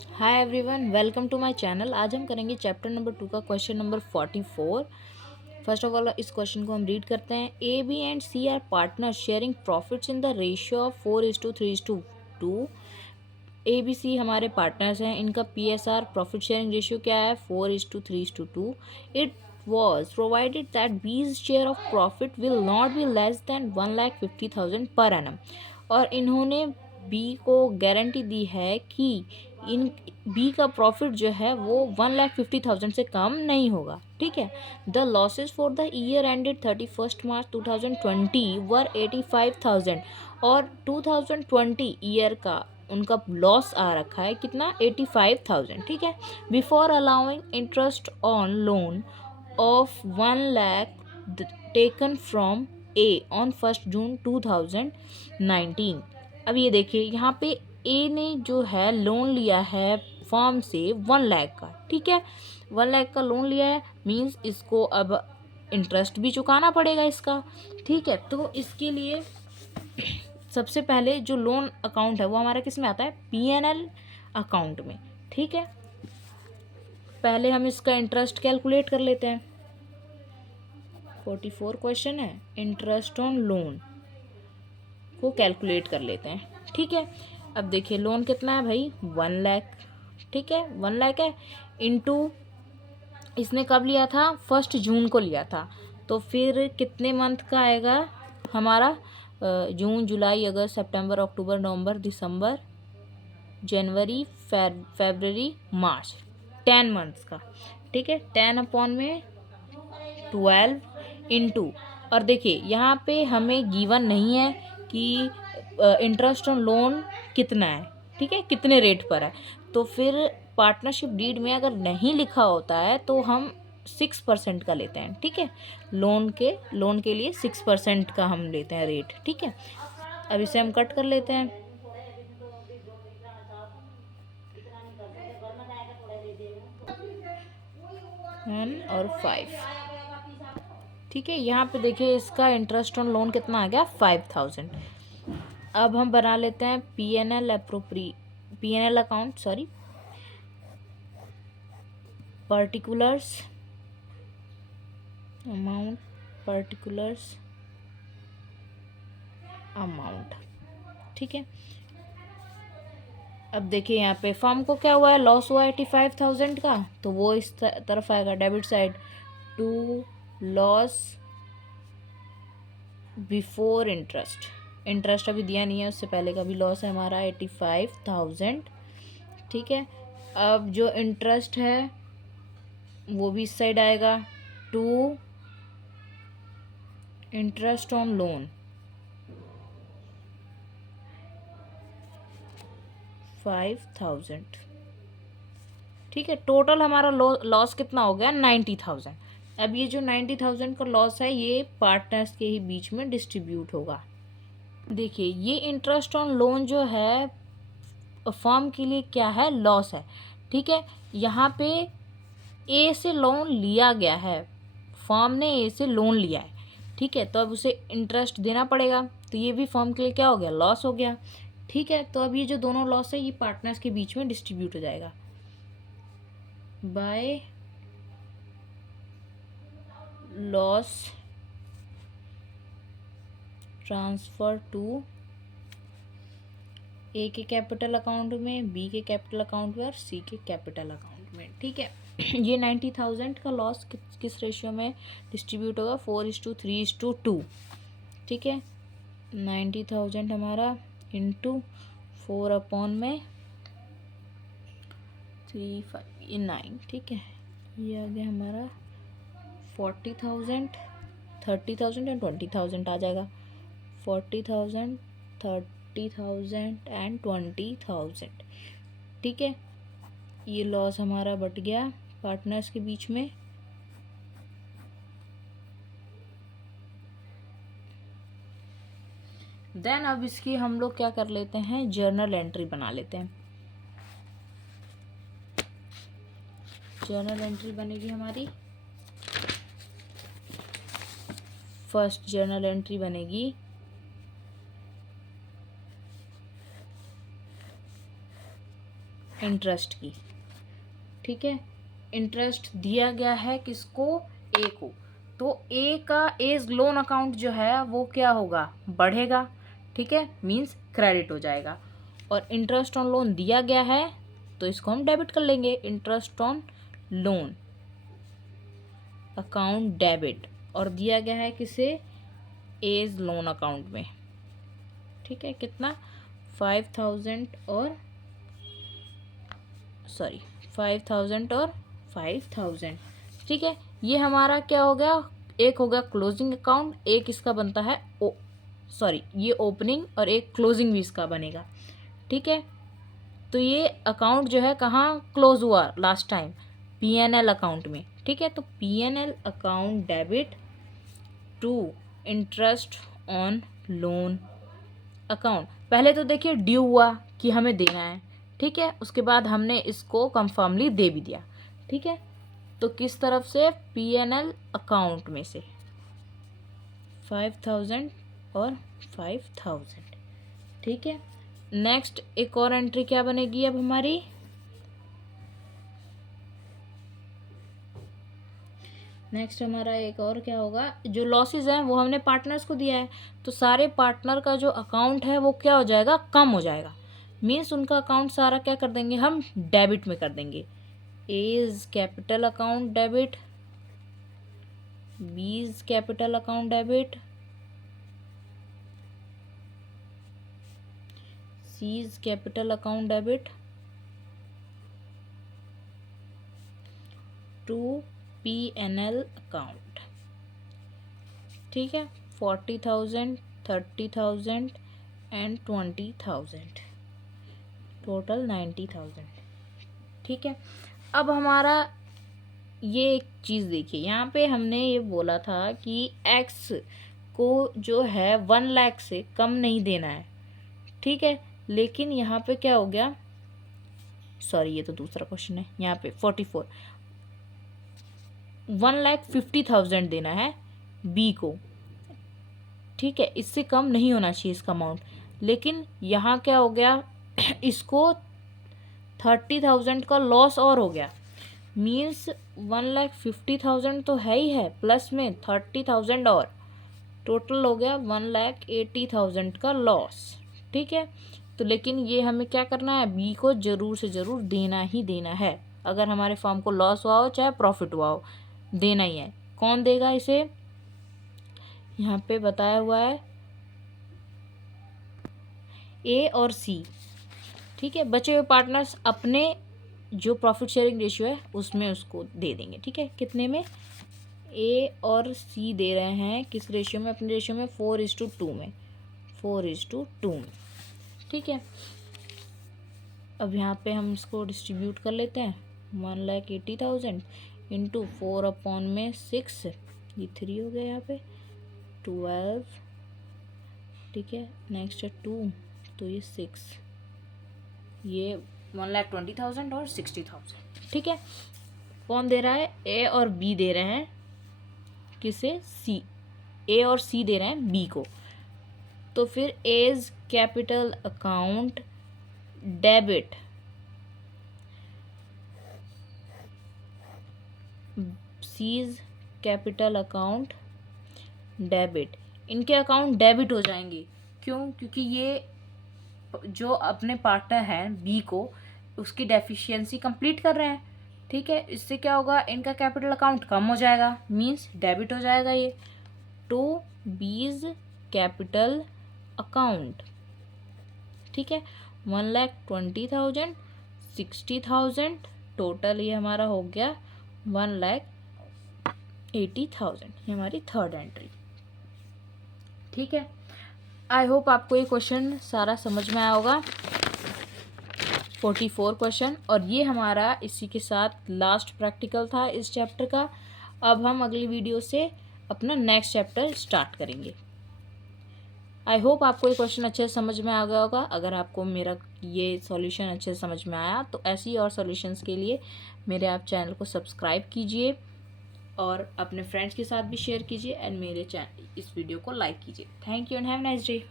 Hi everyone, welcome to my channel. आज हम करेंगे चैप्टर नंबर 2 का question number 44। First of all इस क्वेश्चन को हम रीड करते हैं। A B and C are partner sharing profits in the ratio of 4:3:2। A B C हमारे पार्टनर्स हैं। इनका P S R profit sharing ratio क्या है? 4:3:2। It was provided that B's share of profit will not be less than 1,50,000 per annum। और इन्होंने B को guarantee दी है कि इन बी का प्रॉफिट जो है वो 1,50,000 से कम नहीं होगा। ठीक है। The losses for the year ended 31 मार्च 2020 वर 85,000। और 2020 ईयर का उनका लॉस आ रखा है कितना? 85,000। ठीक है। Before allowing interest on loan of 1 lakh taken from A on 1 जून 2019। अब ये देखिए यहाँ पे ए ने जो है लोन लिया है फर्म से 1 लाख का। ठीक है। 1 लाख का लोन लिया है, मीन्स इसको अब इंटरेस्ट भी चुकाना पड़ेगा इसका। ठीक है। तो इसके लिए सबसे पहले जो लोन अकाउंट है वो हमारा किस में आता है? पीएनएल अकाउंट में। ठीक है। पहले हम इसका इंटरेस्ट कैलकुलेट कर लेते हैं। 44 क्वेश्चन है, इंटरेस्ट ऑन लोन को कैलकुलेट कर लेते हैं। ठीक है। अब देखिए लोन कितना है भाई? 1 लाख। ठीक है। 1 लाख है इंटू इसने कब लिया था? 1 जून को लिया था। तो फिर कितने मंथ का आएगा हमारा? जून, जुलाई, अगस्त, सितंबर, अक्टूबर, नवंबर, दिसंबर, जनवरी, फरवरी, मार्च। 10 मंथ्स का। ठीक है। 10/12 इंटू, और देखिए यहाँ पे हमें गिवन नहीं है कि इंटरेस्ट ऑन लोन कितना है। ठीक है। कितने रेट पर है। तो फिर पार्टनरशिप डीड में अगर नहीं लिखा होता है तो हम 6% का लेते हैं। ठीक है। लोन के लिए 6% का हम लेते हैं रेट। ठीक है। अब इसे हम कट कर लेते हैं। 1 और 5। ठीक है। यहाँ पे देखिए इसका इंटरेस्ट ऑन लोन कितना आ गया? 5,000। अब हम बना लेते हैं PNL account, sorry, particulars amount, particulars amount. ठीक है। अब देखिए यहाँ पे फर्म को क्या हुआ है? लॉस हुआ है 85,000 का, तो वो इस तरफ आएगा debit side. To loss before interest. Interest अभी दिया नहीं है, उससे पहले का भी लॉस है हमारा 85,000। ठीक है। अब जो इंटरेस्ट है वो भी इस साइड आएगा। To interest on loan 5,000। ठीक है। टोटल हमारा लॉस कितना हो गया? 90,000। अब ये जो 90,000 का लॉस है ये पार्टनर्स के ही बीच में डिस्ट्रीब्यूट होगा। देखिए ये इंटरेस्ट ऑन लोन जो है फर्म के लिए क्या है? लॉस है। ठीक है। यहाँ पे ए से लोन लिया गया है, फर्म ने ए से लोन लिया है। ठीक है। तो अब उसे इंटरेस्ट देना पड़ेगा, तो ये भी फर्म के लिए क्या हो गया? लॉस हो गया। ठीक है। तो अब ये जो दोनों लॉस है ये पार्टनर्स के बीच में डिस्ट्रीब्यूट हो जाएगा बाय लॉस ट्रांसफर टू ए के कैपिटल अकाउंट में, बी के कैपिटल अकाउंट में और सी के कैपिटल अकाउंट में। ठीक है। ये 90,000 का लॉस किस रेशियो में डिस्ट्रीब्यूट होगा? 4:3:2। ठीक है। 90,000 हमारा इंटू 4 में 3, 5, 9। ठीक है। ये आ गया हमारा 40,000, 30,000 एंड 20,000 आ जाएगा। 40,000, 30,000 एंड 20,000। ठीक है। ये लॉस हमारा बट गया पार्टनर्स के बीच में। देन अब इसकी हम लोग क्या कर लेते हैं? जर्नल एंट्री बना लेते हैं। जर्नल एंट्री बनेगी हमारी, फर्स्ट जर्नल एंट्री बनेगी इंटरेस्ट की, ठीक है। इंटरेस्ट दिया गया है किसको, ए को, तो ए का एज लोन अकाउंट जो है वो क्या होगा, बढ़ेगा, ठीक है, मींस क्रेडिट हो जाएगा। और इंटरेस्ट ऑन लोन दिया गया है तो इसको हम डेबिट कर लेंगे, interest on loan account debit, और दिया गया है किसे, एज लोन अकाउंट में, ठीक है। कितना, 5000 और 5000, ठीक है। ये हमारा क्या हो गया, एक हो गया क्लोजिंग अकाउंट, एक इसका बनता है ये ओपनिंग, और एक क्लोजिंग भी इसका बनेगा, ठीक है। तो ये अकाउंट जो है कहाँ क्लोज हुआ लास्ट टाइम, पीएनएल अकाउंट में, ठीक है। तो PNL account debit to interest on loan account. पहले तो देखिए ड्यू हुआ कि हमें देना है, ठीक है, उसके बाद हमने इसको कंफर्मली दे भी दिया, ठीक है। तो किस तरफ से, पीएनएल अकाउंट में से 5000 और 5000, ठीक है। नेक्स्ट एक और एंट्री क्या बनेगी अब हमारी, नेक्स्ट हमारा एक और क्या होगा, जो लॉसेस हैं वो हमने पार्टनर्स को दिया है, तो सारे पार्टनर का जो अकाउंट है वो क्या हो जाएगा, कम हो जाएगा, मीन्स उनका अकाउंट सारा क्या कर देंगे हम, डेबिट में कर देंगे। A's capital account debit, B's capital account debit, C's capital account debit to PNL account, ठीक है। 40,000, 30,000 एंड 20,000, टोटल 90,000, ठीक है। अब हमारा ये एक चीज़ देखिए, यहाँ पे हमने ये बोला था कि एक्स को जो है 1 लाख से कम नहीं देना है, ठीक है। लेकिन यहाँ पे क्या हो गया, सॉरी ये तो दूसरा क्वेश्चन है, यहाँ पे 44, 1,50,000 देना है बी को, ठीक है, इससे कम नहीं होना चाहिए इसका अमाउंट। लेकिन यहाँ क्या हो गया, इसको 30,000 का लॉस और हो गया, मीन्स 1,50,000 तो है ही है, प्लस में 30,000 और, टोटल हो गया 1,80,000 का लॉस, ठीक है। तो लेकिन ये हमें क्या करना है, बी को ज़रूर से ज़रूर देना ही देना है, अगर हमारे फॉर्म को लॉस हुआ हो चाहे प्रॉफिट हुआ हो, देना ही है। कौन देगा इसे, यहाँ पे बताया हुआ है ए और सी, ठीक है। बचे हुए पार्टनर्स अपने जो प्रॉफिट शेयरिंग रेशियो है उसमें उसको दे देंगे, ठीक है। कितने में, ए और सी दे रहे हैं किस रेशियो में, अपने रेशियो में 4:2 में, 4:2 में, ठीक है। अब यहाँ पे हम इसको डिस्ट्रीब्यूट कर लेते हैं, 1,80,000 इंटू 4/6, ये 3 हो गया यहाँ पे, 12, ठीक है। नेक्स्ट है 2, तो ये 6, ये 1,20,000 और 60,000, ठीक है। कौन दे रहा है, ए और बी दे रहे हैं किसे, सी, ए और सी दे रहे हैं बी को। तो फिर A's capital account debit C's capital account debit, इनके अकाउंट डेबिट हो जाएंगे, क्यों, क्योंकि ये जो अपने पार्टनर हैं बी को उसकी डेफिशिएंसी कंप्लीट कर रहे हैं, ठीक है। इससे क्या होगा, इनका कैपिटल अकाउंट कम हो जाएगा, मींस डेबिट हो जाएगा ये टू बीज कैपिटल अकाउंट, ठीक है। 1,20,000, 60,000, टोटल ये हमारा हो गया 1,80,000, ये हमारी थर्ड एंट्री, ठीक है। आई होप आपको ये क्वेश्चन सारा समझ में आया होगा, 44 क्वेश्चन, और ये हमारा इसी के साथ लास्ट प्रैक्टिकल था इस चैप्टर का। अब हम अगली वीडियो से अपना नेक्स्ट चैप्टर स्टार्ट करेंगे। आई होप आपको ये क्वेश्चन अच्छे से समझ में आ गया होगा। अगर आपको मेरा ये सॉल्यूशन अच्छे से समझ में आया तो ऐसी और सॉल्यूशंस के लिए मेरे आप चैनल को सब्सक्राइब कीजिए और अपने फ्रेंड्स के साथ भी शेयर कीजिए एंड मेरे चैनल इस वीडियो को लाइक कीजिए। Thank you and have nice day.